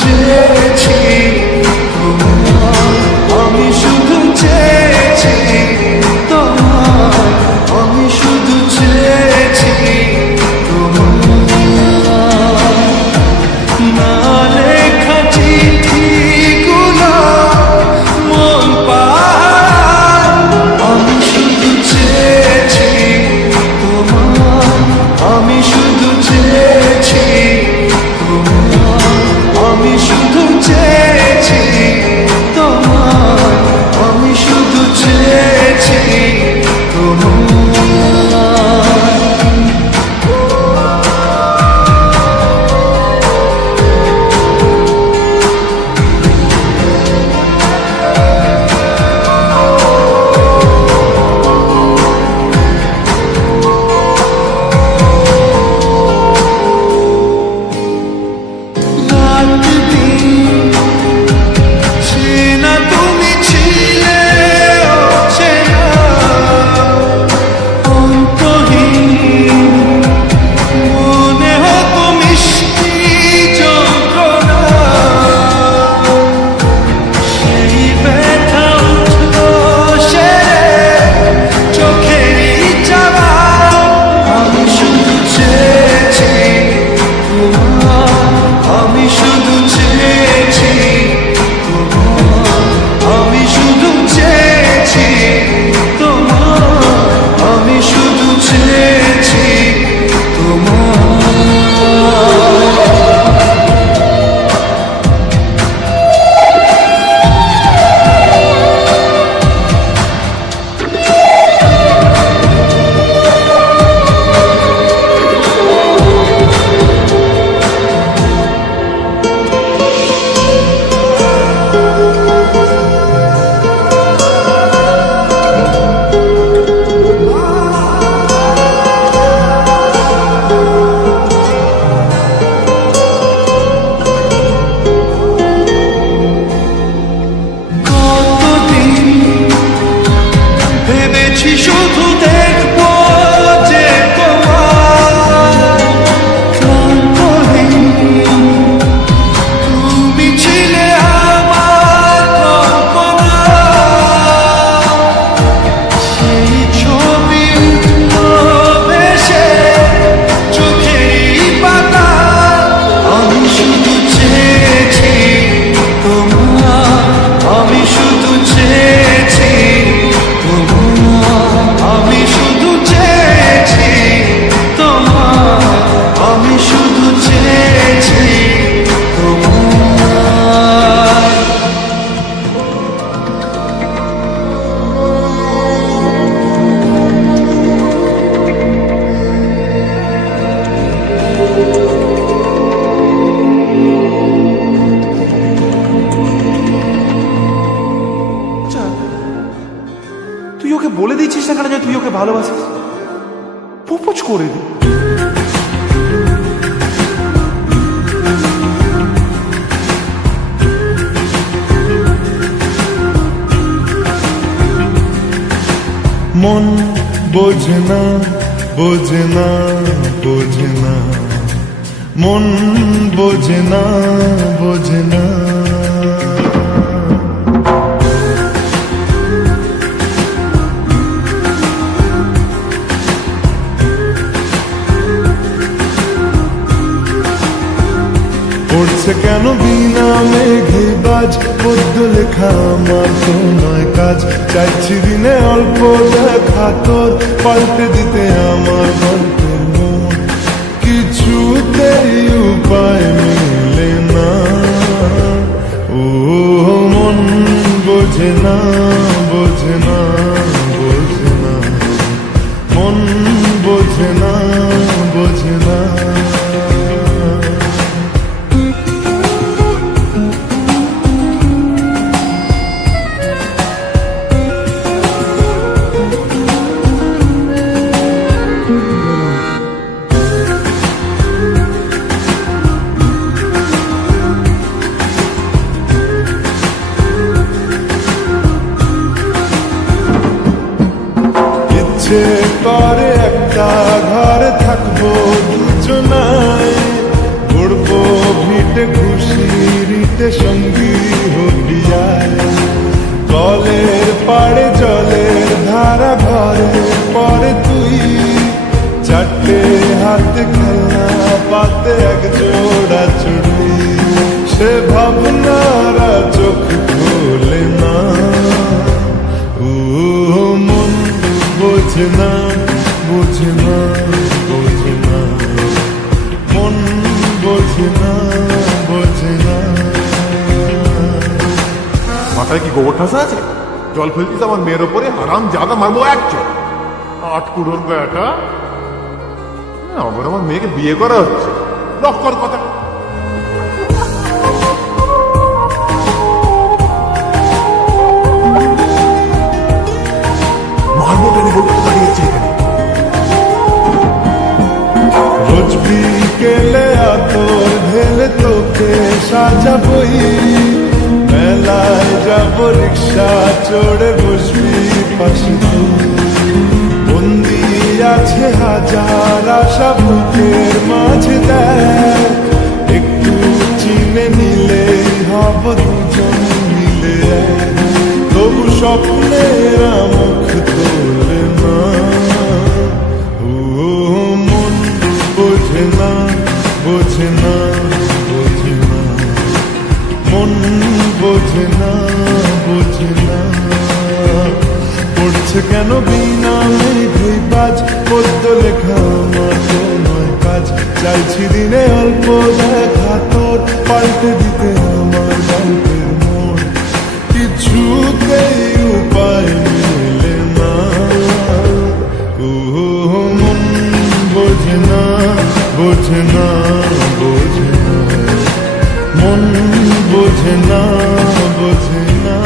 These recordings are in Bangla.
চেয়েছি তোমায়, আমি শুধু চেয়েছি তোমায়, আমি শুধু চেয়েছি তোমায়। না লেখা চিঠিগুলো মন পাহাড়, আমি শুধু চেয়েছি তোমায়, আমি শুধু চেয়েছি তোমায়, আমি শুধু চেয়েছি তোমায়, আমি শুধু চেয়েছি তোমায়। শুধু দেখবো যে তোমার ক্লান্তহীন, তুমি ছিলে আমার কল্পনা, সেই ছবি উঠলো ভেসে চোখেরই পাতা, আমি শুধু চেয়েছি তোমার, আমি শুধু চেয়েছি তোমার, আমি শুধু চেয়েছি তোমার, আমি শুধু চেয়েছি তোমার। তুই ওকে বলে দিচ্ছিস না কেন যে তুই ওকে ভালোবাসিস? প্রপোজ করে দি। মন বোঝে না, বোঝে না, বোঝে না, মন বোঝে না, বোঝে না। পড়ছে কেন বিনা মেঘে বাজ, পদ্য লেখা আমার তোমায় কাজ, চাইছি দিনে অল্প দেখা তোর, পাল্টে দিতে আমার গল্পের মন, কিছুতেই উপায় মিলে না। ও মন বোঝে না, বোঝে না, বোঝে না, মন বোঝে না, বোঝে না। ইচ্ছে করে একটা ঘরে থাকবো দুজনায়, উড়বো ভিটে খুশির পিঠে সঙ্গী হবিয়ায় কলের পাড়ে জলের ধারা ঘরে পরে তুই চারটে হাতে খেলনা পাতে এক জোড়া চুড়ি সে ভাবনারা চোখ খোলে না ও মন বোঝে না বোঝে না বোঝে না মন বোঝে না বোঝে না মাথায় কি গোবর ঠাসা আছে? জল ফেলছিস আমার মেয়ের ওপরে, হারাম জাদা মারবো এক চোখ। আট কুড়োর বেটা, আমার মেয়েকে বিয়ে করা হচ্ছে, লক্কর কথা। মারবো টেনে বলতে দাঁড়িয়েছে এখানে। রোজ বিকেলে আতর ঢেলে তোকে সাজাবই মেলায় যাব রিক্সা চড়ে বসবি পাশে তুই বন্দি আছে হাজার আশা বুকের মাঝে দেখ একটু চিনে নিলেই হব দুজন মিলে এক। তবু স্বপ্নের মুখ তোলে না ও মন বোঝে না বোঝে না বোঝে না মন বোঝে না বোঝে না পড়ছে কেন বিনা মেঘে বাজ পদ্য লেখা আমার তো নয় কাজ চাইছি দিনে অল্প দেখা তোর পাল্টে দিতে আমার গল্পের মোড় কিছুতেই উপায় মেলে না ও মন বোঝে না বোঝে না বোঝে না মন বোঝে না বোঝে না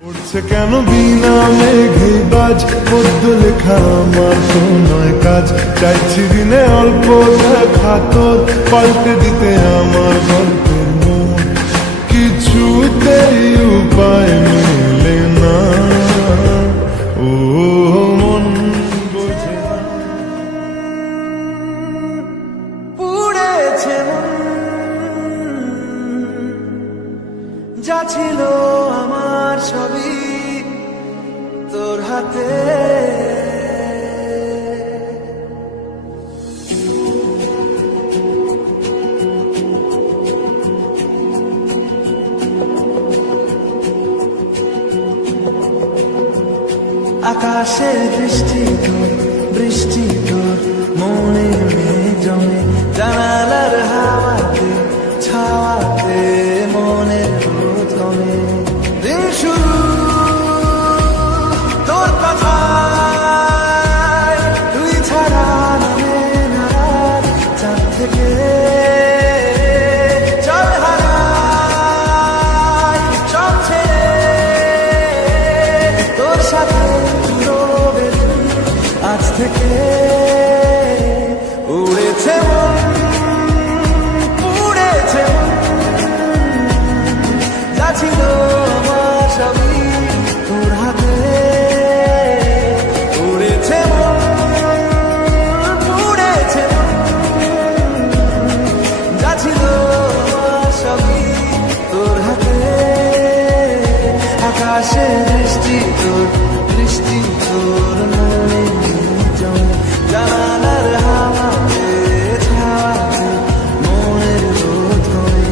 পড়ছে কেন বিনা মেঘে বাজ পদ্য লেখা আমার তো নয় কাজ চাইছি দিনে অল্প দেখা তোর পাল্টে দিতে আমার গল্পের মোড় কিছুতেই উপায় মেলে না ও মন বোঝে না পুড়েছে মন যা ছিল আমার ছবি তোর হাতে আকাশের দৃষ্টি তোর বৃষ্টি তোর মনে মেঘ জমে জানালার হাওয়াতে ছাওয়াতে মনের রোদ কমে দিন শুরু তোর কথায় তুই ছাড়া নামে না চাঁদ থেকে চল হারাই সব ছেড়ে তোর সাথে রবে আজ থেকে উড়েছে মন পুড়েছে মন যা ছিল আমার সবই তোর হাতে উড়েছে মন পুড়েছে মন যা ছিল আমার সবই তোর হাতে আকাশে দৃষ্টি তোর দৃষ্টি তোর মনে জমে জানালার হাওয়াতে ছাওয়াতে মনের রোদ কমে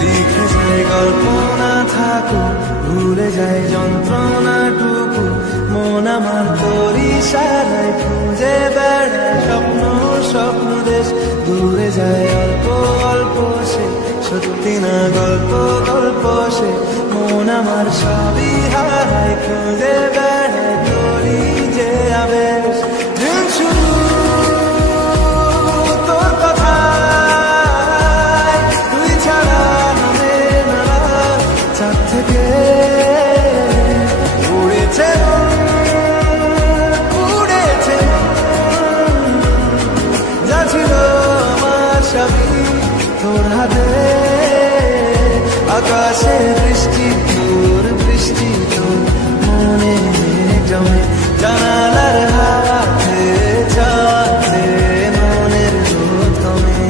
লিখে যায় কল্পনা থাকুক ভুলে যায় যন্ত্রণাটুকু মন আমার তোর ইশারায় খুঁজে বেড়ায় স্বপ্ন স্বপ্ন দেশ দূরে যায় অল্প অল্প সে সত্যি না গল্প গল্প সে মন আমার সবই হারায় খুঁজে বেড়ায় তোরই যে আবেশ দিন শুরু তোর কথায় তুই ছাড়া নামে না চাঁদ থেকে আকাশে বৃষ্টি তোর মনে জমে জানালার হাওয়াতে চাওয়াতে মনের রোদ কমে।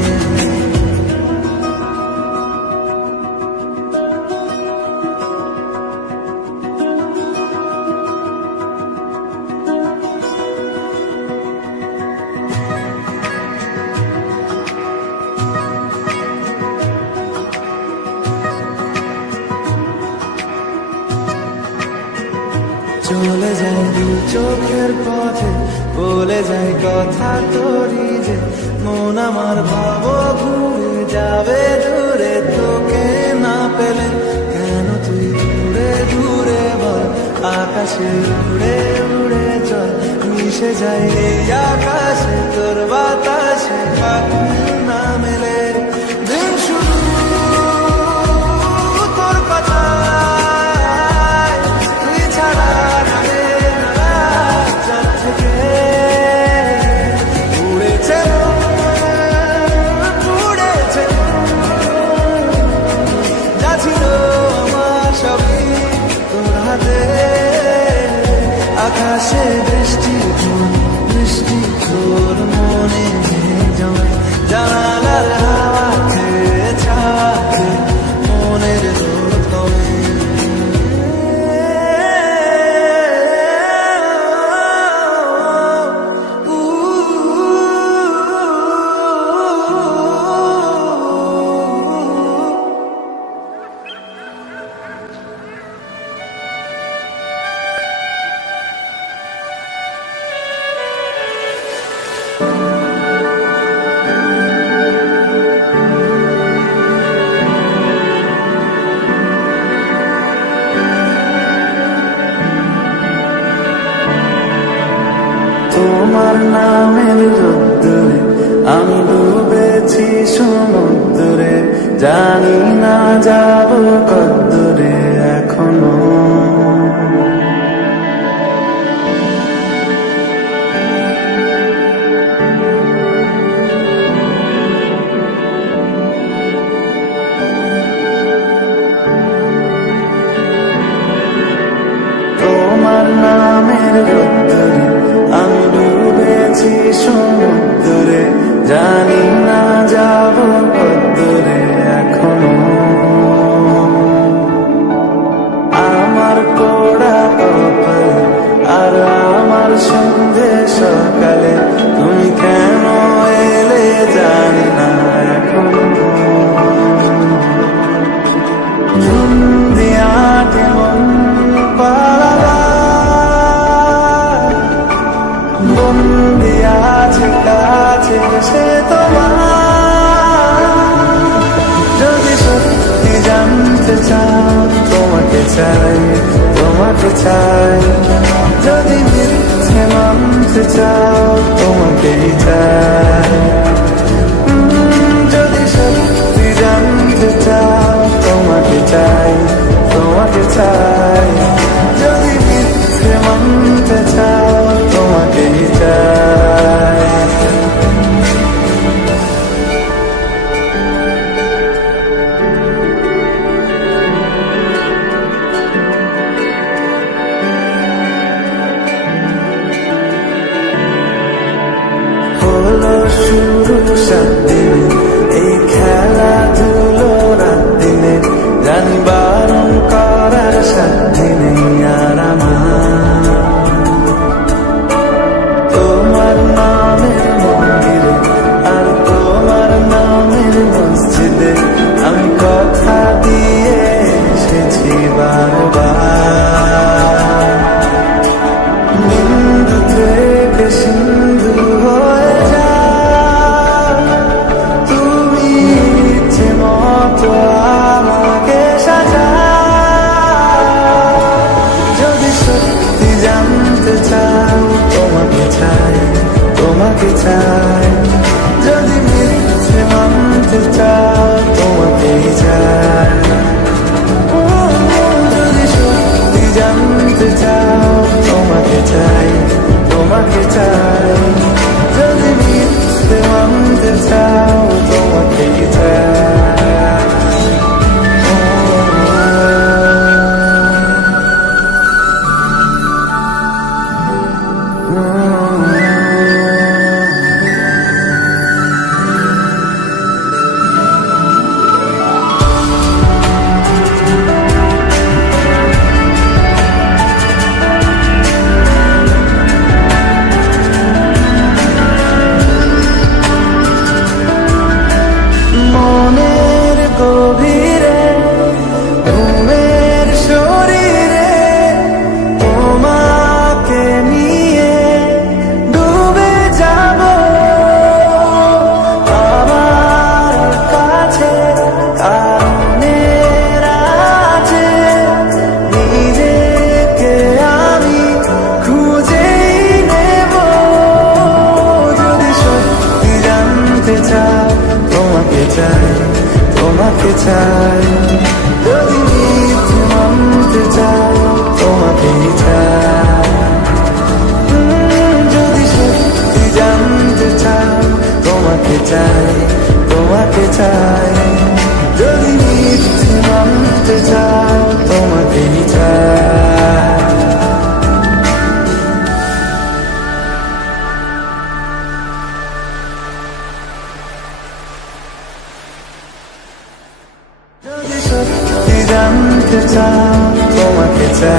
চলে যায় দু চোখের পথে বলে যায় কথা তোরই যে মন আমার ভাব ঘুরে যাবে দূরে তোকে না পেলে কেন তুই দূরে দূরে বল আকাশে উড়ে উড়ে চল মিশে যায় এই আকাশে তোর বাতাসে পাখি না মেলে দিন শুরু তোর কথায় তুই ছাড়া আকাশে বৃষ্টি তোর মনে জমে জানালার হাওয়াতে ছাওয়াতে মনের রোদ কমে। তোমার নামের রোদ্দুরে আমি ডুবেছি সমুদ্রে জানি না যাব কদ্দুরে এখনো তোমার নামের রোদ্দুরে আমি ডুবেছি সমুদ্রে জানি না যাব কদ্দুরে এখনো আমার পোড়া কপালে আর আমার সন্ধে সকালে তুমি কেন এলে জানি না এখনো ঝুম দিয়াতে মন পালা বন্দি আছে কাছে সে তোমার যদি সত্যি জানতে চাও তোমাকে চাই যদি মিথ্যে মানতে চাও তোমাকেই চাই যদি সত্যি জানতে চাও তোমাকে চাই যদি মিথ্যে মানতে চাও তোমাকেই চাই। হলো শুরু 7 দিনে এই খেলাধুলো রাত দিনে জানি বারণ করার সাথে নেই আর আমার তোমার নামের মন্দিরে আর তোমার নামের মসজিদে আমি কথা দিয়ে এসেছি বারবার বিন্দু থেকে সিন্ধু হয়ে তুমি ইচ্ছে মতো আমাকে সাজা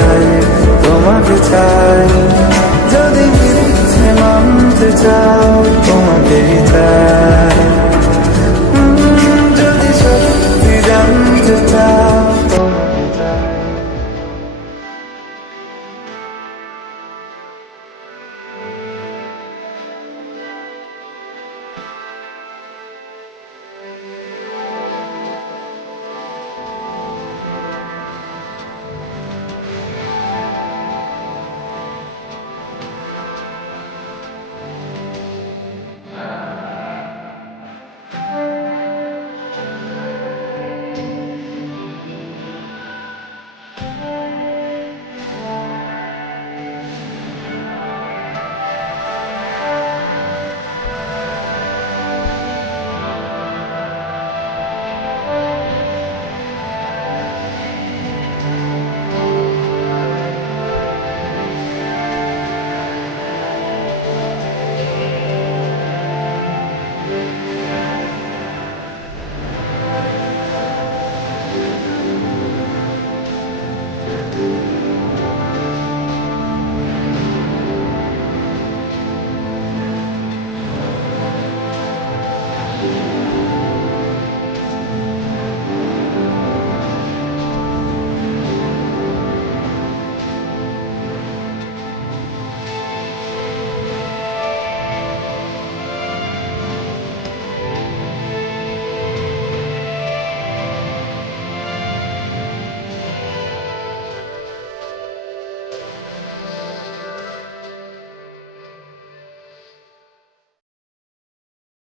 চাই, তোমাকে চাই। যদি মিথ্যে মানতে চাও, তোমাকেই চাই।